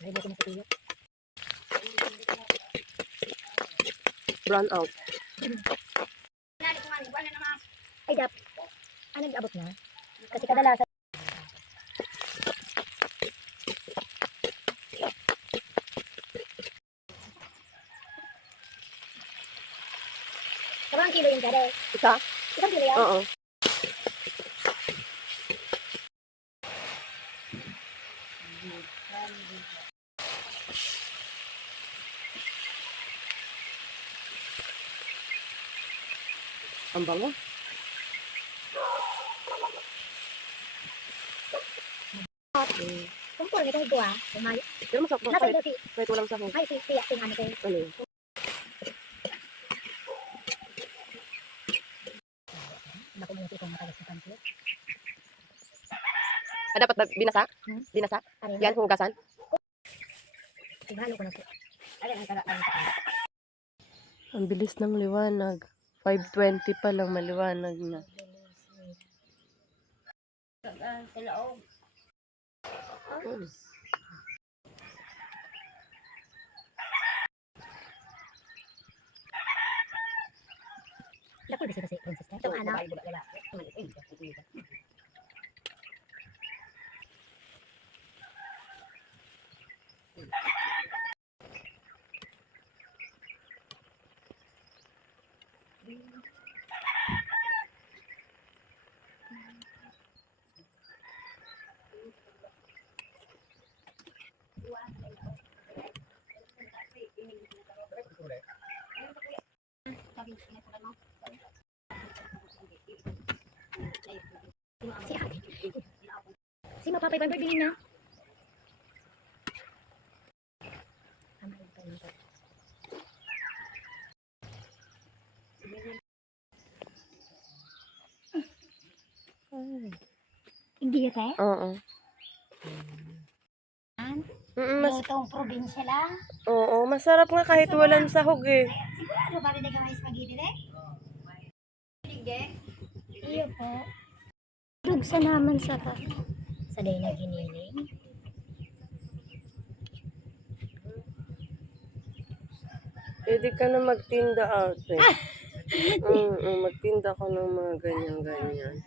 Brown out. Ay, nag-abot na. Kasi kadalasan. Kamang kilo yung kare? Isa? Isang kilo yan? Oo. Ang bango. Kumpul, may kahit kuha. Pero masarap ba? Nasa ito si... Kahit walang sahog. Ay, si Tia, tingnan ko. Ano yun? Naku mo itong matagas na pansit. Dapat ba binasa? Binasa? Yan, hugasan? Halo ko na siya. Ang bilis ng liwanag. 5:20 pa lang maliwanag na. Dako bisa kasi consistent. Itong anak. Si mapapay pa birthday na. Hindi yun eh? Oo. Lutong probinsya lang. Oo, masarap nga kahit walang sahog eh. Sigurado ba rin nagawin spaghetti rin? Iyo po. Dugsa naman sa day na giniling. Pwede ka na magtinda ate. Magtinda ka ng mga ganyan-ganyan.